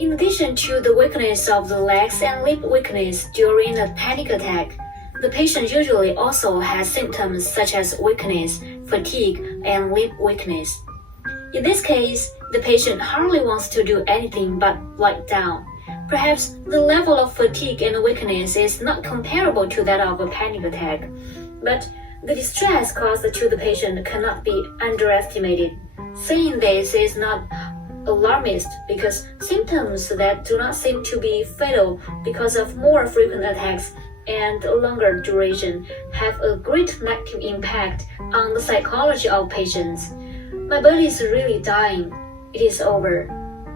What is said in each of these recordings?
In addition to the weakness of the legs and limb weakness during a panic attack, the patient usually also has symptoms such as weakness, fatigue, and limb weakness. In this case, the patient hardly wants to do anything but lie down. Perhaps the level of fatigue and weakness is not comparable to that of a panic attack, but the distress caused to the patient cannot be underestimated. Saying this is not alarmist because symptoms that do not seem to be fatal because of more frequent attacks and longer duration have a great negative impact on the psychology of patients. My body is really dying. It is over.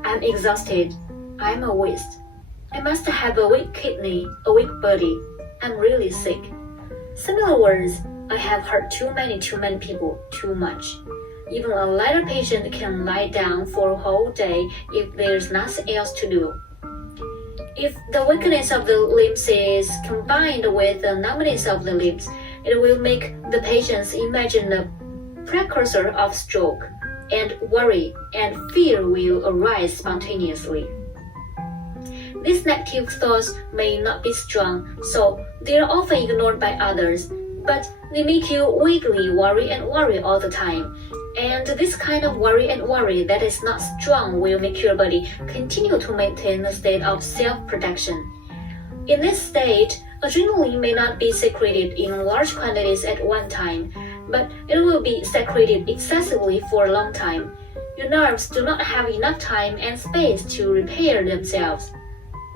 I'm exhausted. I'm a waste. I must have a weak kidney, a weak body. I'm really sick. Similar words, I have hurt too many people too much. Even a lighter patient can lie down for a whole day if there's nothing else to do. If the weakness of the limbs is combined with the numbness of the limbs, it will make the patients imagine a precursor of stroke, and worry and fear will arise spontaneously. These negative thoughts may not be strong, so they are often ignored by others, but they make you vaguely worry and worry all the time. And this kind of worry and worry that is not strong will make your body continue to maintain a state of self-protection. In this state, adrenaline may not be secreted in large quantities at one time, but it will be secreted excessively for a long time. Your nerves do not have enough time and space to repair themselves.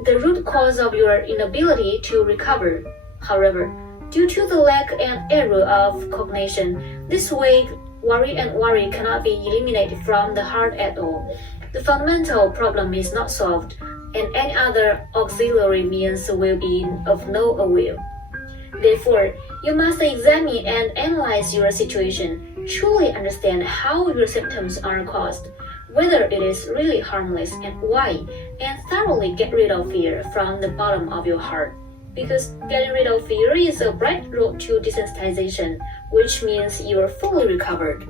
The root cause of your inability to recover, however, due to the lack and error of cognition, this vague worry and worry cannot be eliminated from the heart at all. The fundamental problem is not solved, and any other auxiliary means will be of no avail. Therefore, you must examine and analyze your situation, truly understand how your symptoms are caused, whether it is really harmless and why, and thoroughly get rid of fear from the bottom of your heart. Because getting rid of fear is a bright road to desensitization, which means you are fully recovered.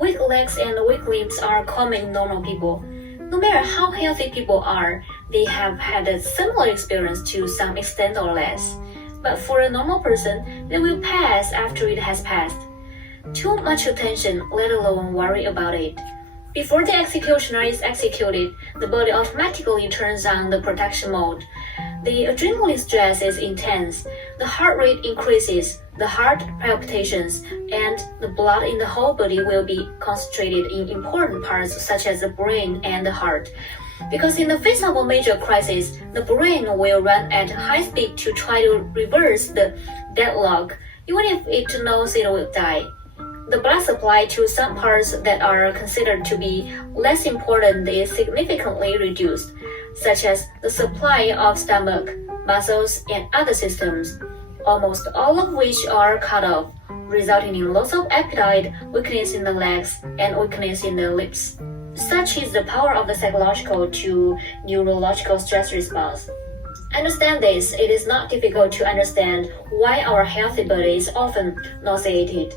Weak legs and weak limbs are common in normal people. No matter how healthy people are, they have had a similar experience to some extent or less. But for a normal person, they will pass after it has passed. Too much attention, let alone worry about it. Before the executioner is executed, the body automatically turns on the protection mode. The adrenaline stress is intense, the heart rate increases, the heart palpitations, and the blood in the whole body will be concentrated in important parts such as the brain and the heart. Because in the face of a major crisis, the brain will run at high speed to try to reverse the deadlock, even if it knows it will die. The blood supply to some parts that are considered to be less important is significantly reduced, such as the supply of stomach, muscles, and other systems, almost all of which are cut off, resulting in loss of appetite, weakness in the legs, and weakness in the lips. Such is the power of the psychological to neurological stress response. Understand this, it is not difficult to understand why our healthy body is often nauseated,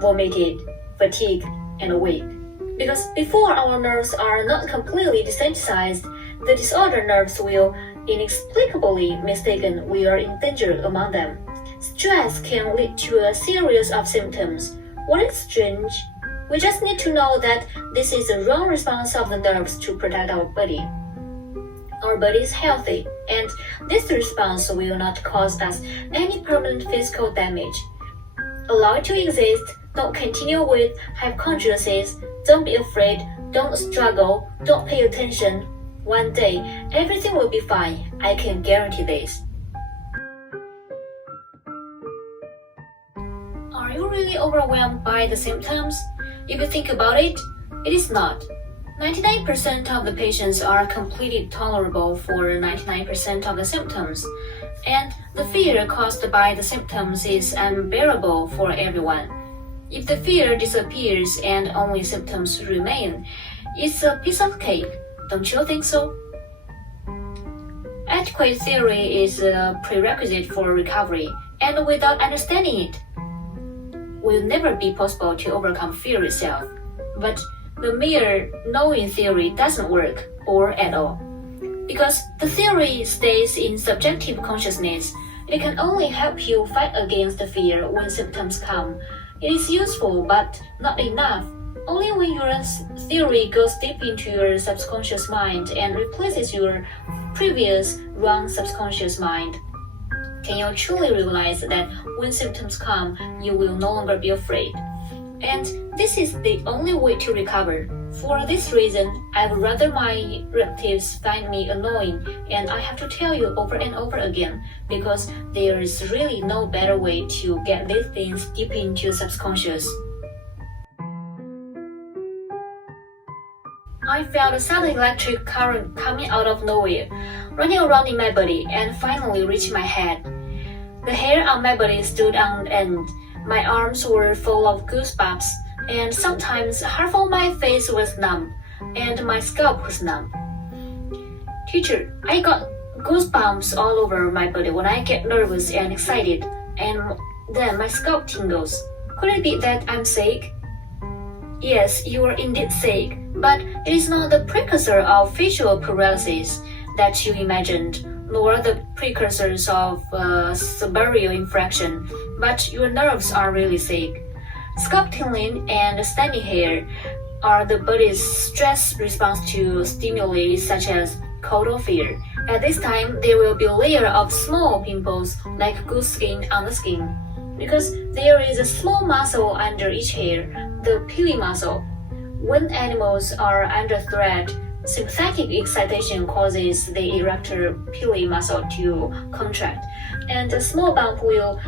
vomited, fatigued, and weak. Because before our nerves are not completely desensitized, the disordered nerves will inexplicably mistaken we are in danger among them. Stress can lead to a series of symptoms. What is strange? We just need to know that this is the wrong response of the nerves to protect our body. Our body is healthy, and this response will not cause us any permanent physical damage. Allow it to exist. Don't continue with hypochondriasis. Don't be afraid. Don't struggle. Don't pay attention. One day, everything will be fine. I can guarantee this. Are you really overwhelmed by the symptoms? If you think about it, it is not. 99% of the patients are completely tolerable for 99% of the symptoms, and the fear caused by the symptoms is unbearable for everyone. If the fear disappears and only symptoms remain, it's a piece of cake, don't you think so? Adequate theory is a prerequisite for recovery, and without understanding it, will never be possible to overcome fear itself. But the mere knowing theory doesn't work, or at all. Because the theory stays in subjective consciousness, it can only help you fight against the fear when symptoms come. It is useful, but not enough. Only when your theory goes deep into your subconscious mind and replaces your previous wrong subconscious mind, can you truly realize that when symptoms come, you will no longer be afraid. And this is the only way to recover. For this reason, I would rather my relatives find me annoying and I have to tell you over and over again, because there is really no better way to get these things deep into your subconscious. I felt a sudden electric current coming out of nowhere, running around in my body and finally reached my head. The hair on my body stood on end. My arms were full of goosebumps, and sometimes half of my face was numb, and my scalp was numb. Teacher, I got goosebumps all over my body when I get nervous and excited, and then my scalp tingles. Could it be that I'm sick? Yes, you are indeed sick, but it is not the precursor of facial paralysis that you imagined, nor the precursors of cerebral infection, but your nerves are really sick. Scalp tingling and standing hair are the body's stress response to stimuli such as cold or fear. At this time, there will be a layer of small pimples like goose skin on the skin, because there is a small muscle under each hair, the pili muscle. When animals are under threat, sympathetic excitation causes the erector pili muscle to contract, and a small bump will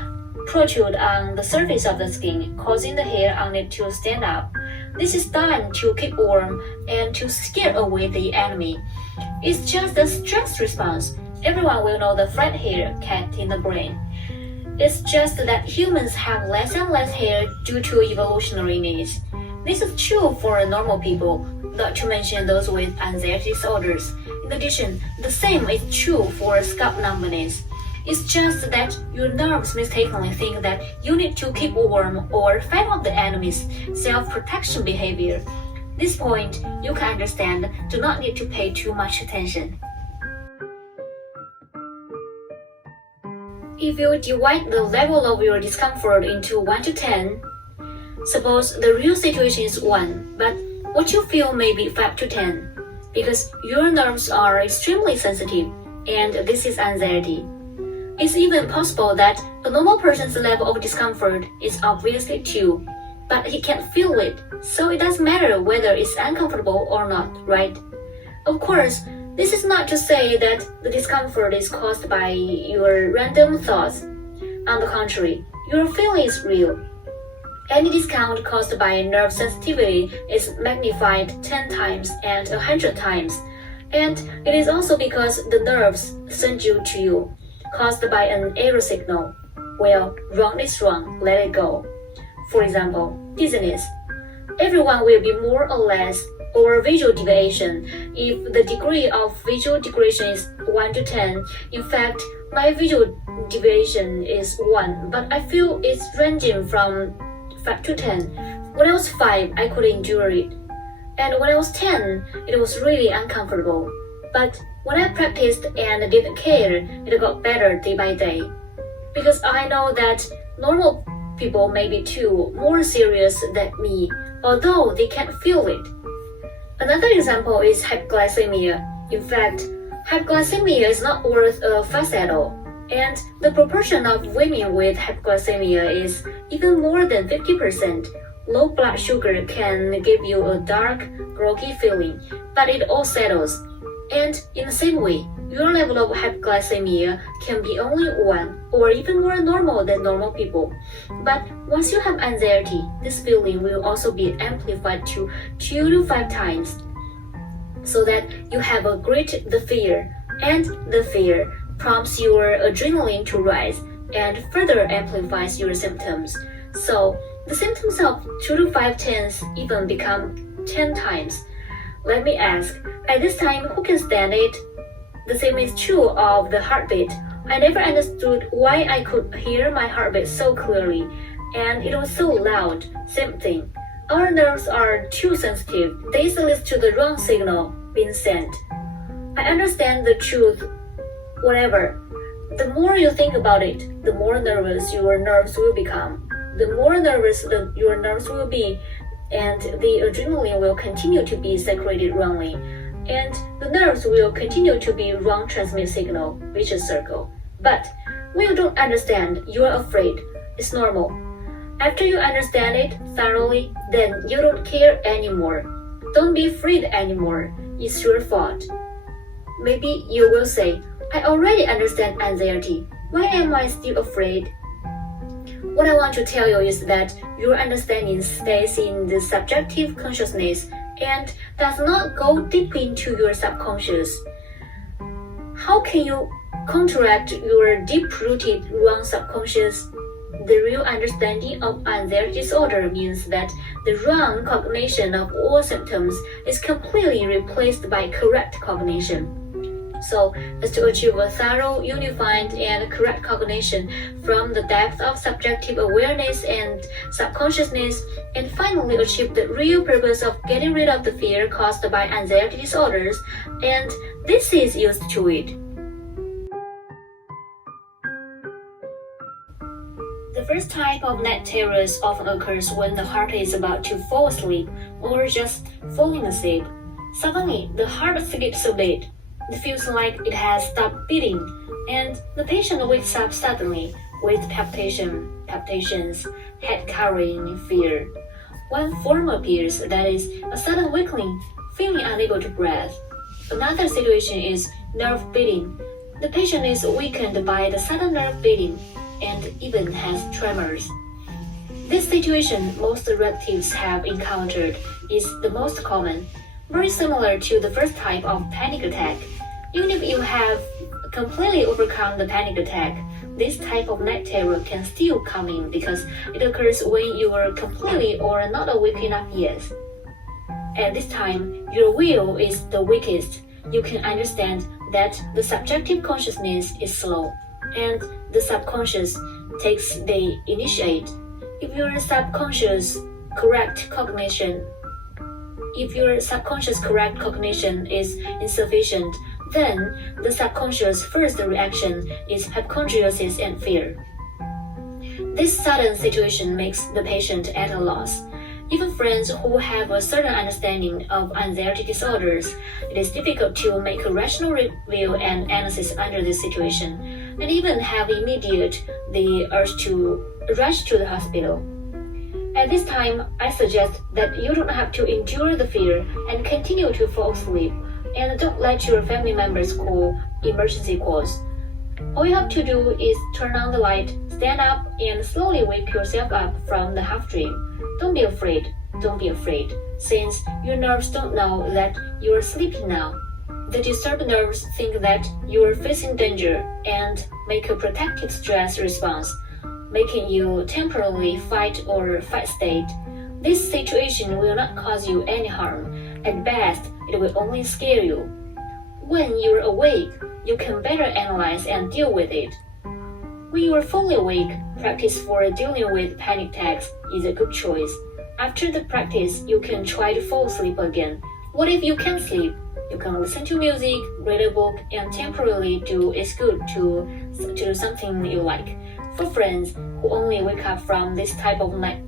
protrude on the surface of the skin, causing the hair on it to stand up. This is done to keep warm and to scare away the enemy. It's just a stress response. Everyone will know the flat hair cat in the brain. It's just that humans have less and less hair due to evolutionary needs. This is true for normal people, not to mention those with anxiety disorders. In addition, the same is true for scalp numbness. It's just that your nerves mistakenly think that you need to keep warm or fight off the enemy's self-protection behavior. This point, you can understand, do not need to pay too much attention. If you divide the level of your discomfort into 1 to 10, suppose the real situation is 1, but what you feel may be 5 to 10, because your nerves are extremely sensitive, and this is anxiety. It's even possible that a normal person's level of discomfort is obviously 2, but he can't feel it, so it doesn't matter whether it's uncomfortable or not, right? Of course, this is not to say that the discomfort is caused by your random thoughts. On the contrary, your feeling is real. Any discount caused by nerve sensitivity is magnified 10 times and 100 times, and it is also because the nerves send you to you, caused by an error signal. Well, wrong is wrong, let it go. For example, dizziness. Everyone will be more or less or visual deviation if the degree of visual deviation is 1 to 10. In fact, my visual deviation is 1, but I feel it's ranging from 5 to 10. When I was 5, I could endure it. And when I was 10, it was really uncomfortable. But when I practiced and didn't care, it got better day by day. Because I know that normal people may be too more serious than me, although they can't feel it. Another example is hypoglycemia. In fact, hypoglycemia is not worth a fuss at all. And the proportion of women with hypoglycemia is even more than 50%. Low blood sugar can give you a dark, groggy feeling, but it all settles. And in the same way, your level of hypoglycemia can be only 1 or even more normal than normal people. But once you have anxiety, this feeling will also be amplified to 2 to 5 times, so that you have a great the fear, and the fear prompts your adrenaline to rise and further amplifies your symptoms. So the symptoms of 2 to 5 times even become 10 times. Let me ask, at this time, who can stand it? The same is true of the heartbeat. I never understood why I could hear my heartbeat so clearly, and it was so loud. Same thing. Our nerves are too sensitive. This leads to the wrong signal being sent. I understand the truth, whatever. The more you think about it, the more nervous your nerves will become. The more nervous your nerves will be, and the adrenaline will continue to be secreted wrongly, and the nerves will continue to be wrong transmit signal, vicious circle. But when you don't understand, you are afraid. It's normal. After you understand it thoroughly, then you don't care anymore. Don't be afraid anymore. It's your fault. Maybe you will say, I already understand anxiety. Why am I still afraid? What I want to tell you is that your understanding stays in the subjective consciousness and does not go deep into your subconscious. How can you counteract your deep-rooted wrong subconscious? The real understanding of anxiety disorder means that the wrong cognition of all symptoms is completely replaced by correct cognition. So, as to achieve a thorough, unified, and correct cognition from the depth of subjective awareness and subconsciousness, and finally achieve the real purpose of getting rid of the fear caused by anxiety disorders, and this is used to it. The first type of night terrors often occurs when the heart is about to fall asleep or just falling asleep. Suddenly, the heart skips a beat. It feels like it has stopped beating, and the patient wakes up suddenly with palpitations, head carrying fear. One form appears, that is, a sudden weakening, feeling unable to breathe. Another situation is nerve beating. The patient is weakened by the sudden nerve beating and even has tremors. This situation most relatives have encountered is the most common, very similar to the first type of panic attack. Even if you have completely overcome the panic attack, this type of night terror can still come in because it occurs when you are completely or not awake enough yet. At this time, your will is the weakest. You can understand that the subjective consciousness is slow, and the subconscious takes the initiate. If your subconscious correct cognition is insufficient, then the subconscious first reaction is hypochondriasis and fear. This sudden situation makes the patient at a loss. Even friends who have a certain understanding of anxiety disorders, it is difficult to make a rational review and analysis under this situation, and even have immediate the urge to rush to the hospital. At this time, I suggest that you don't have to endure the fear and continue to fall asleep, and don't let your family members call emergency calls. All you have to do is turn on the light, stand up, and slowly wake yourself up from the half dream. Don't be afraid. Don't be afraid, since your nerves don't know that you are sleeping now. The disturbed nerves think that you are facing danger and make a protective stress response, making you temporarily fight or fight state. This situation will not cause you any harm. At best, it will only scare you. When you're awake, you can better analyze and deal with it. When you are fully awake, practice for dealing with panic attacks is a good choice. After the practice, you can try to fall asleep again. What if you can't sleep? You can listen to music, read a book, and temporarily do it's good to do something you like. For friends who only wake up from this type of night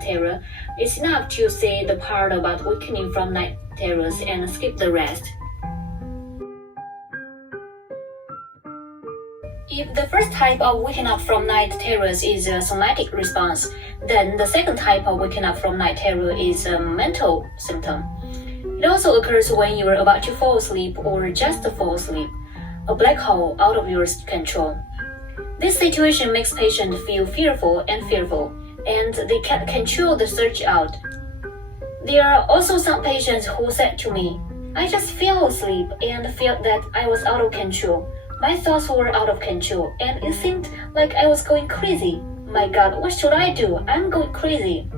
terror, it's enough to say the part about wakening from night terrors and skip the rest. If the first type of waking up from night terrors is a somatic response, then the second type of waking up from night terror is a mental symptom. It also occurs when you are about to fall asleep or just fall asleep, a black hole out of your control. This situation makes patients feel fearful, and they can't control the surge out. There are also some patients who said to me, I just fell asleep and felt that I was out of control. My thoughts were out of control, and it seemed like I was going crazy. My God, what should I do? I'm going crazy.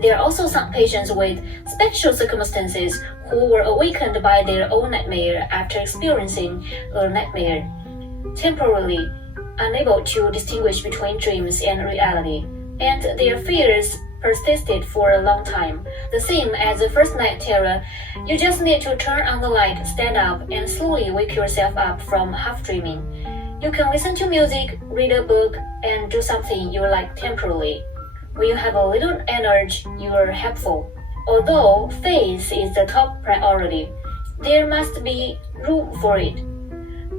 There are also some patients with special circumstances who were awakened by their own nightmare after experiencing a nightmare, temporarily unable to distinguish between dreams and reality, and their fears persisted for a long time. The same as the first night terror, you just need to turn on the light, stand up, and slowly wake yourself up from half dreaming. You can listen to music, read a book, and do something you like temporarily. When you have a little energy, you are helpful. Although faith is the top priority, there must be room for it.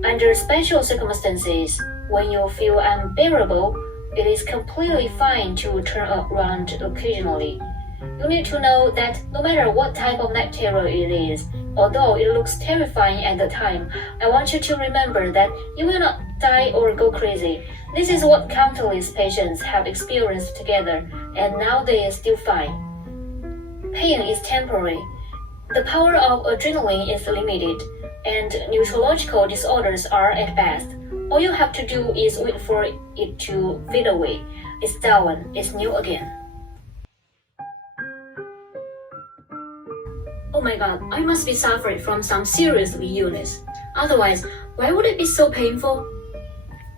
Under special circumstances, when you feel unbearable, it is completely fine to turn around occasionally. You need to know that no matter what type of night terror it is, although it looks terrifying at the time, I want you to remember that you will not die or go crazy. This is what countless patients have experienced together, and now they are still fine. Pain is temporary. The power of adrenaline is limited, and neurological disorders are at best. All you have to do is wait for it to fade away. It's done, it's new again. Oh my god, I must be suffering from some serious illness. Otherwise, why would it be so painful?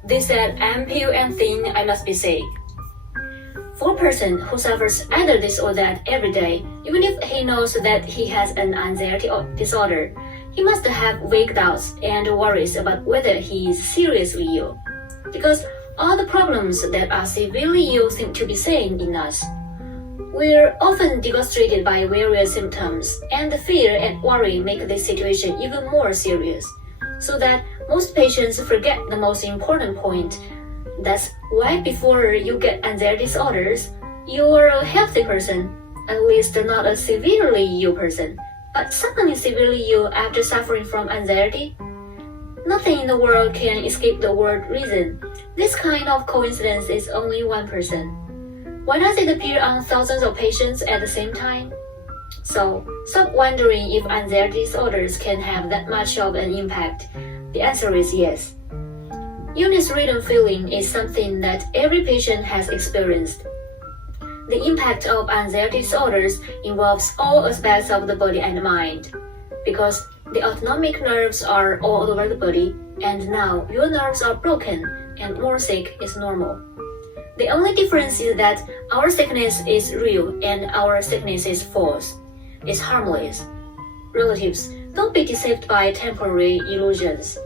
They said I'm pale and thin, I must be sick. For a person who suffers either this or that every day, even if he knows that he has an anxiety disorder, he must have vague doubts and worries about whether he is seriously ill. Because all the problems that are severely ill seem to be same in us. We're often devastated by various symptoms, and the fear and worry make this situation even more serious, so that most patients forget the most important point. That's why before you get anxiety disorders, you're a healthy person, at least not a severely ill person, but suddenly severely ill after suffering from anxiety. Nothing in the world can escape the word reason. This kind of coincidence is only one person. Why does it appear on thousands of patients at the same time? So, stop wondering if anxiety disorders can have that much of an impact. The answer is yes. Illness-ridden feeling is something that every patient has experienced. The impact of anxiety disorders involves all aspects of the body and mind, because the autonomic nerves are all over the body, and now your nerves are broken, and more sick is normal. The only difference is that our sickness is real and our sickness is false. It's harmless. Relatives, don't be deceived by temporary illusions.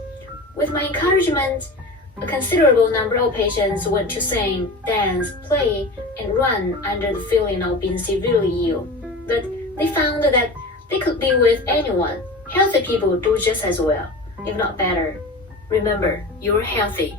With my encouragement, a considerable number of patients went to sing, dance, play, and run under the feeling of being severely ill. But they found that they could be with anyone. Healthy people do just as well, if not better. Remember, you're healthy.